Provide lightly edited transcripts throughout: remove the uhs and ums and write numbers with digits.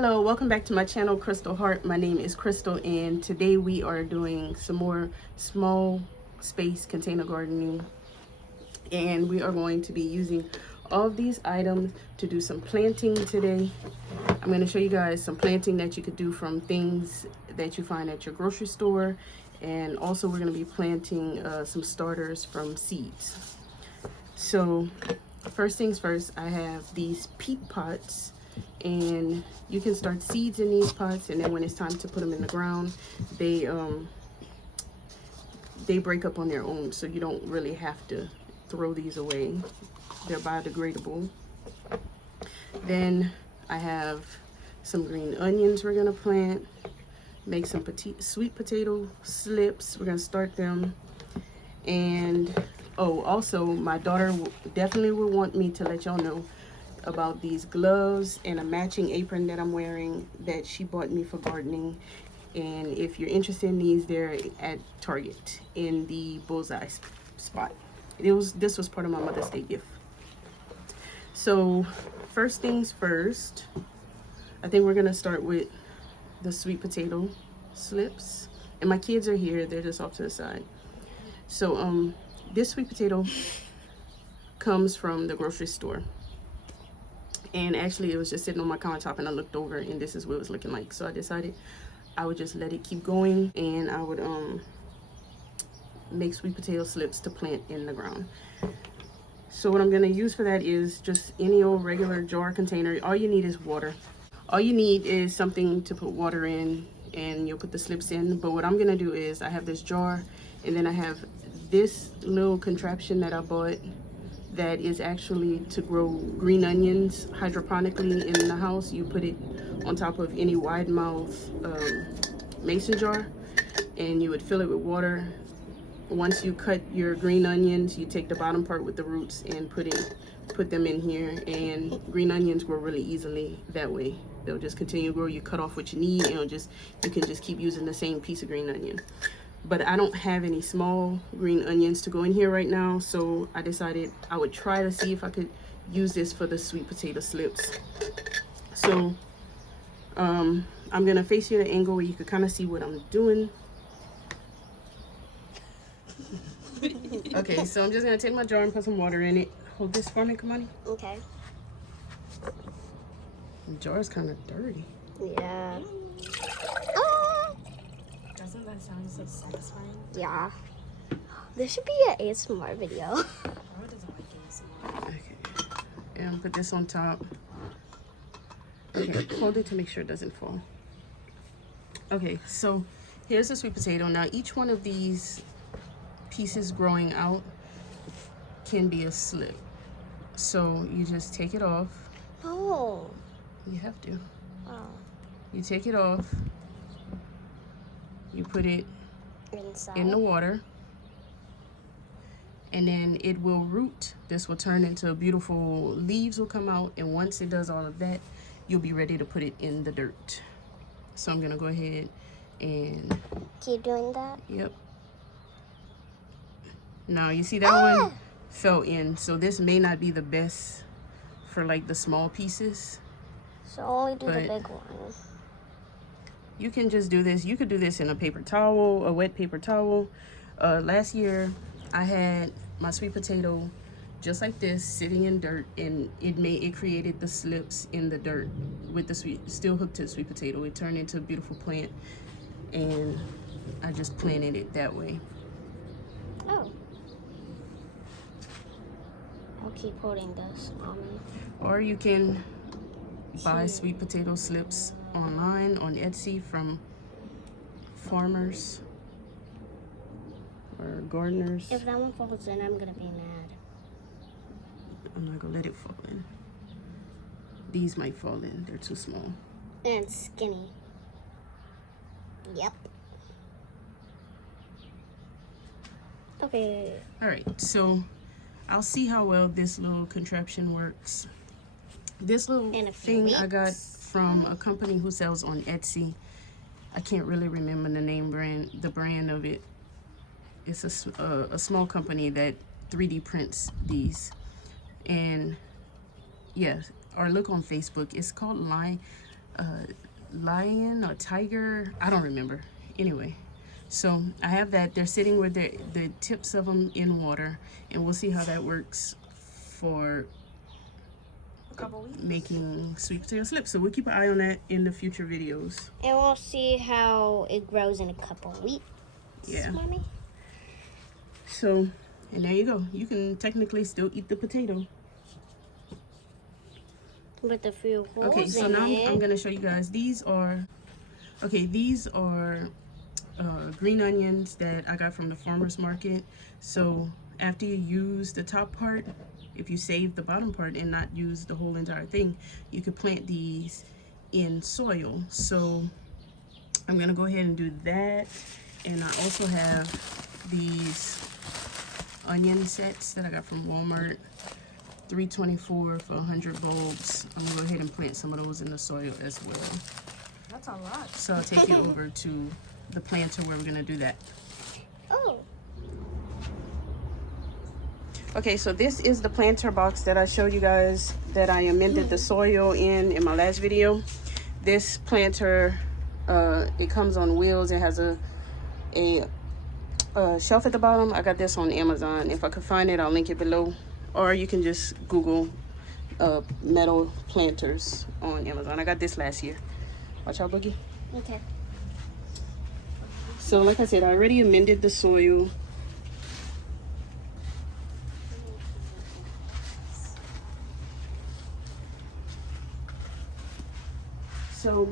Hello, welcome back to my channel, Crystal Heart. My name is Crystal, and today we are doing some more small space container gardening, and we are going to be using all of these items to do some planting today. I'm going to show you guys some planting that you could do from things that you find at your grocery store, and also we're going to be planting some starters from seeds. So first things first, I have these peat pots, and you can start seeds in these pots, and then when it's time to put them in the ground, they break up on their own, so you don't really have to throw these away. They're biodegradable. Then I have some green onions we're gonna plant, make some sweet potato slips. We're gonna start them. And oh, also my daughter definitely will want me to let y'all know about these gloves and a matching apron that I'm wearing that she bought me for gardening. And if you're interested in these, they're at Target in the bullseye spot. This was part of my Mother's Day gift. So first things first, I think we're gonna start with the sweet potato slips. And my kids are here, they're just off to the side. So this sweet potato comes from the grocery store. And actually it was just sitting on my countertop, and I looked over and this is what it was looking like. So I decided I would just let it keep going, and I would make sweet potato slips to plant in the ground. So what I'm gonna use for that is just any old regular jar container. All you need is water. All you need is something to put water in, and you'll put the slips in. But what I'm gonna do is I have this jar, and then I have this little contraption that I bought that is actually to grow green onions hydroponically in the house. You put it on top of any wide mouth mason jar, and you would fill it with water. Once you cut your green onions, you take the bottom part with the roots and put them in here, and green onions grow really easily that way. They'll just continue to grow. You cut off what you need, and you can just keep using the same piece of green onion. But I don't have any small green onions to go in here right now, so I decided I would try to see if I could use this for the sweet potato slips. So I'm gonna face you at an angle where you can kind of see what I'm doing. Okay, so I'm just gonna take my jar and put some water in it. Hold this for me, Kamani. Okay. The jar is kind of dirty. Yeah. Doesn't that sound so satisfying? Yeah. This should be an ASMR video. Bro doesn't like ASMR. Okay, and put this on top. Okay, hold it to make sure it doesn't fall. Okay, so here's the sweet potato. Now each one of these pieces growing out can be a slip. So you just take it off. Oh. You have to. Oh. You take it off. You put it Inside. in the water, and then it will root. This will turn into beautiful leaves will come out, and once it does all of that, you'll be ready to put it in the dirt. So I'm gonna go ahead and keep doing that. Yep. Now you see that one fell in, so this may not be the best for like the small pieces. So only do the big one. You can just do this. You could do this in a paper towel, a wet paper towel. Last year I had my sweet potato just like this sitting in dirt, and it created the slips in the dirt with the still hooked to the sweet potato. It turned into a beautiful plant, and I just planted it that way. Oh. I'll keep holding this, Mommy. Or you can buy sweet potato slips online on Etsy from farmers or gardeners. If that one falls in, I'm gonna be mad. I'm not gonna let it fall in. These might fall in, they're too small. And skinny. Yep. Okay. All right, so I'll see how well this little contraption works. This little thing I got from a company who sells on Etsy. I can't really remember the brand of it. It's a small company that 3D prints these. And yeah, or look on Facebook. It's called lion or tiger. I don't remember. Anyway, so I have that. They're sitting with the tips of them in water, and we'll see how that works for A couple weeks. making sweet potato slips. So we'll keep an eye on that in the future videos. And we'll see how it grows in a couple weeks. Yeah. Mommy. So, and there you go. You can technically still eat the potato. With a few holes Okay, so in now it. I'm gonna show you guys. These are green onions that I got from the farmer's market. So after you use the top part, if you save the bottom part and not use the whole entire thing, you could plant these in soil. So I'm gonna go ahead and do that. And I also have these onion sets that I got from Walmart, $3.24 for 100 bulbs. I'm gonna go ahead and plant some of those in the soil as well. That's a lot. So I'll take you over to the planter where we're gonna do that. Oh. Okay, so this is the planter box that I showed you guys that I amended the soil in my last video. This planter, it comes on wheels. It has a shelf at the bottom. I got this on Amazon. If I could find it, I'll link it below. Or you can just Google metal planters on Amazon. I got this last year. Watch out, Boogie. Okay. So like I said, I already amended the soil. So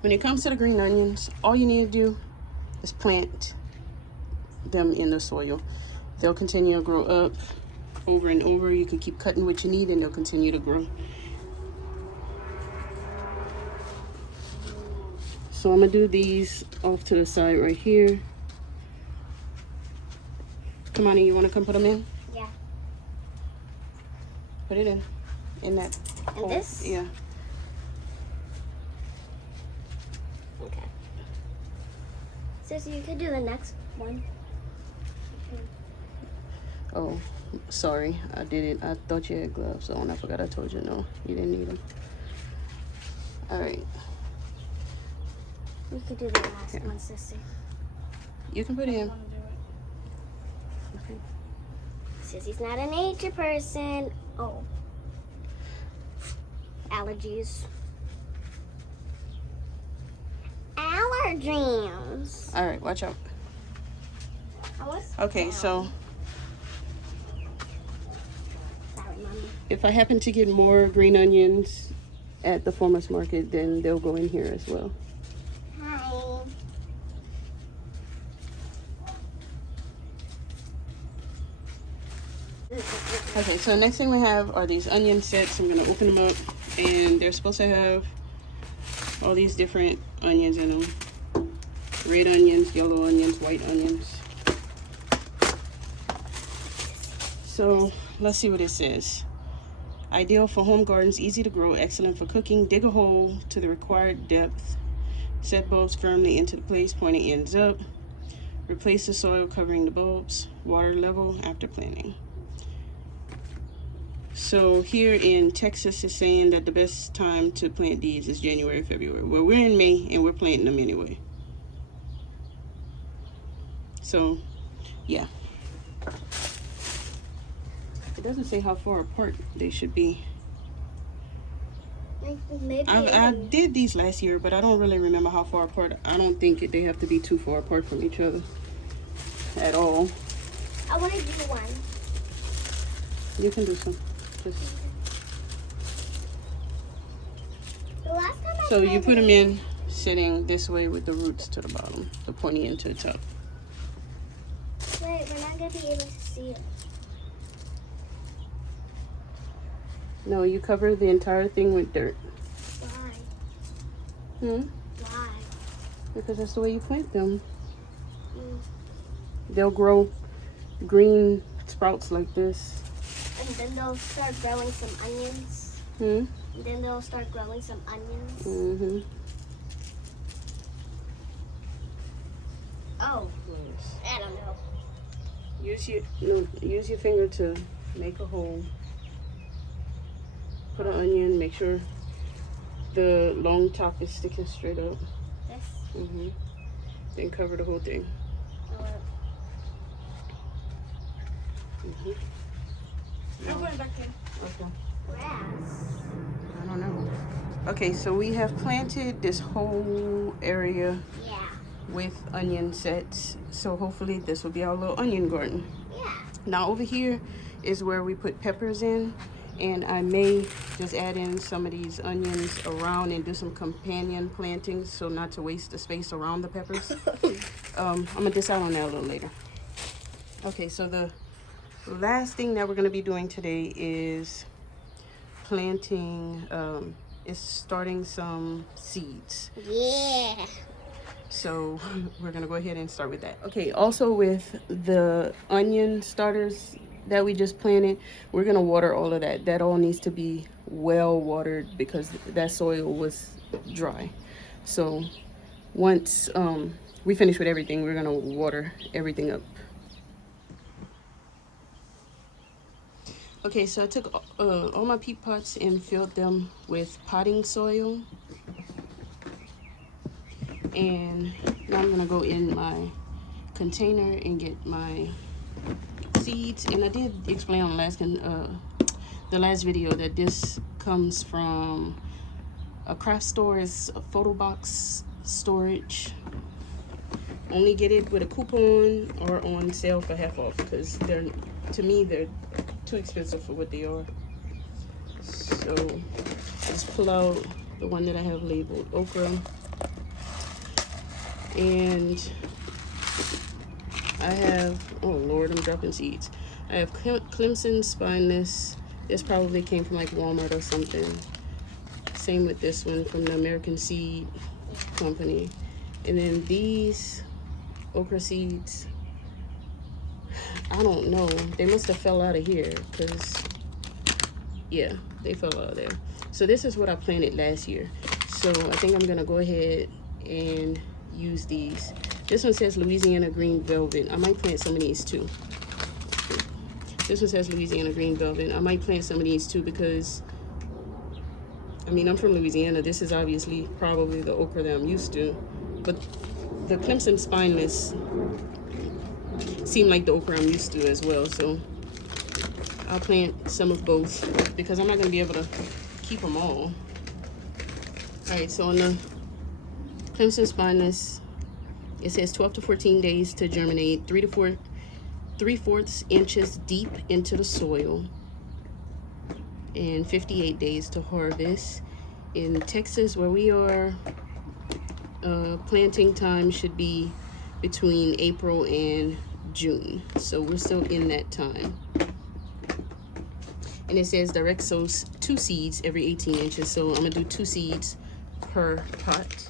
when it comes to the green onions, all you need to do is plant them in the soil. They'll continue to grow up over and over. You can keep cutting what you need and they'll continue to grow. So I'm gonna do these off to the side right here. Come on, you wanna come put them in? Yeah. Put it in that hole. this? Yeah. Okay. So you could do the next one. Oh, sorry, I did it. I thought you had gloves on. I forgot I told you no, you didn't need them. All right. We could do the last one, sister. You can put it in. Want to do it? Okay. Sissy's not a nature person. Oh. Allergies. Allergies. All right, watch out. I was Okay, down. so Sorry, Mommy. if I happen to get more green onions at the farmer's market, then they'll go in here as well. Hi. Okay, so next thing we have are these onion sets. I'm gonna open them up, and they're supposed to have all these different onions in them. Red onions, yellow onions, white onions. So let's see what it says. Ideal for home gardens, easy to grow, excellent for cooking. Dig a hole to the required depth. Set bulbs firmly into the place, pointing ends up. Replace the soil covering the bulbs. Water level after planting. So here in Texas is saying that the best time to plant these is January, February. Well, we're in May and we're planting them anyway. So, yeah. It doesn't say how far apart they should be. Maybe. I did these last year, but I don't really remember how far apart. I don't think they have to be too far apart from each other at all. I want to do one. You can do some. Just The last time I so you planted put them it- in sitting this way with the roots to the bottom, the pointy end to the top. Wait, we're not going to be able to see it. No, you cover the entire thing with dirt. Why? Hmm? Why? Because that's the way you plant them. Mm. They'll grow green sprouts like this. And then they'll start growing some onions. Hmm? And then they'll start growing some onions. Mm-hmm. Oh, I don't know. Use your finger to make a hole. Put an onion, make sure the long top is sticking straight up. This. Mm-hmm. Then cover the whole thing. Mm-hmm. I'll put it back in. Okay. Grass. I don't know. Okay, so we have planted this whole area Yeah. with onion sets. So hopefully this will be our little onion garden. Yeah. Now over here is where we put peppers in. And I may just add in some of these onions around and do some companion plantings so not to waste the space around the peppers. I'm gonna decide on that a little later. Okay, so the last thing that we're gonna be doing today is planting, is starting some seeds. Yeah. So we're gonna go ahead and start with that. Okay, also with the onion starters that we just planted, we're gonna water all of that. That all needs to be well watered because that soil was dry. So once we finish with everything, we're gonna water everything up. Okay, so I took all my peat pots and filled them with potting soil. And now I'm gonna go in my container and get my seeds. And I did explain on the last video that this comes from a craft store. It's a photo box storage. Only get it with a coupon or on sale for half off because to me they're too expensive for what they are. So just pull out the one that I have labeled okra. And I have, oh Lord, I'm dropping seeds. I have Clemson spineless. This probably came from like Walmart or something. Same with this one from the American Seed Company. And then these okra seeds, I don't know. They must have fell out of here because, yeah, they fell out of there. So this is what I planted last year. So I think I'm going to go ahead and use these. This one says Louisiana Green Velvet. I might plant some of these too. This one says Louisiana Green Velvet. I might plant some of these too because, I mean, I'm from Louisiana. This is obviously probably the okra that I'm used to. But the Clemson spineless seem like the okra I'm used to as well. So I'll plant some of both because I'm not going to be able to keep them all. Alright, so on the Clemson spineless, it says 12 to 14 days to germinate, 3/4 inches deep into the soil, and 58 days to harvest. In Texas, where we are, planting time should be between April and June. So we're still in that time. And it says direct sow 2 seeds every 18 inches. So I'm gonna do 2 seeds per pot.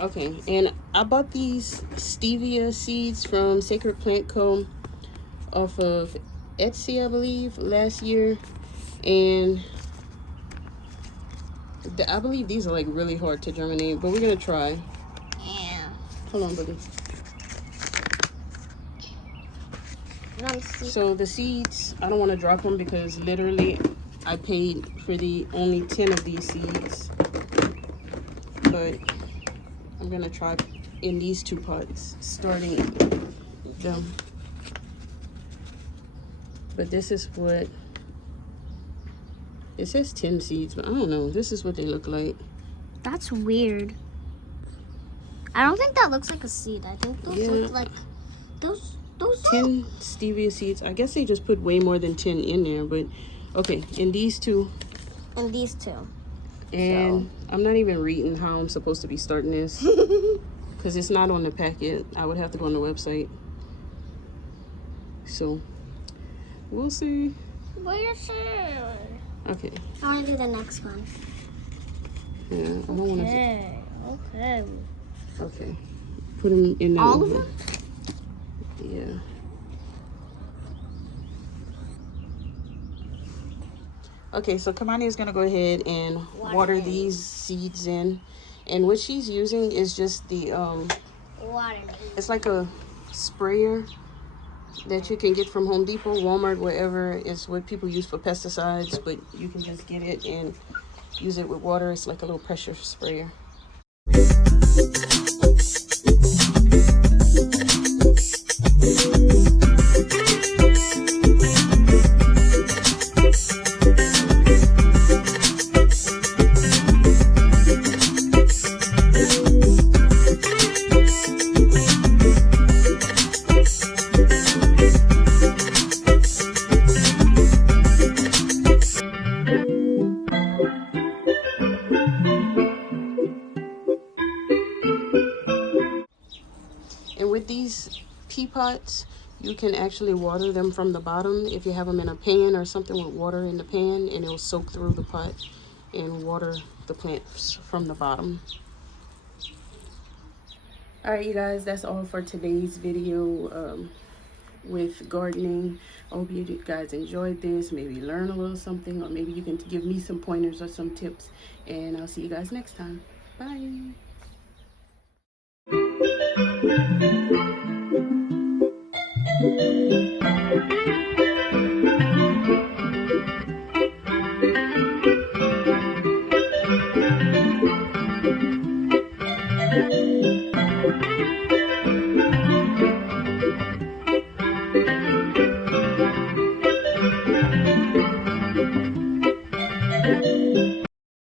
Okay, and I bought these stevia seeds from Sacred Plant Co. off of Etsy, I believe, last year. And I believe these are like really hard to germinate, but we're gonna try. Yeah. Hold on, buddy. So the seeds, I don't want to drop them because literally I paid for the only 10 of these seeds. But I'm gonna try in these 2 pots, starting them. But this is what it says, 10 seeds, but I don't know. This is what they look like. That's weird. I don't think that looks like a seed. I think those Yeah. look like those. 10 stevia seeds. I guess they just put way more than 10 in there, but okay. And these two. And these two. And I'm not even reading how I'm supposed to be starting this because it's not on the packet. I would have to go on the website. So we'll see. We're sure. Okay. I want to do the next one. Yeah, I don't want to. Okay. Okay. Put them in that All one of here. them? Yeah. Okay, so Kamani is going to go ahead and water these seeds in. And what she's using is just the, Water. it's like a sprayer that you can get from Home Depot, Walmart, wherever. It's what people use for pesticides, but you can just get it and use it with water. It's like a little pressure sprayer. And with these pea pots, you can actually water them from the bottom if you have them in a pan or something with water in the pan, and it'll soak through the pot and water the plants from the bottom. All right, you guys, that's all for today's video with gardening. I hope you guys enjoyed this, maybe learn a little something, or maybe you can give me some pointers or some tips, and I'll see you guys next time. Bye.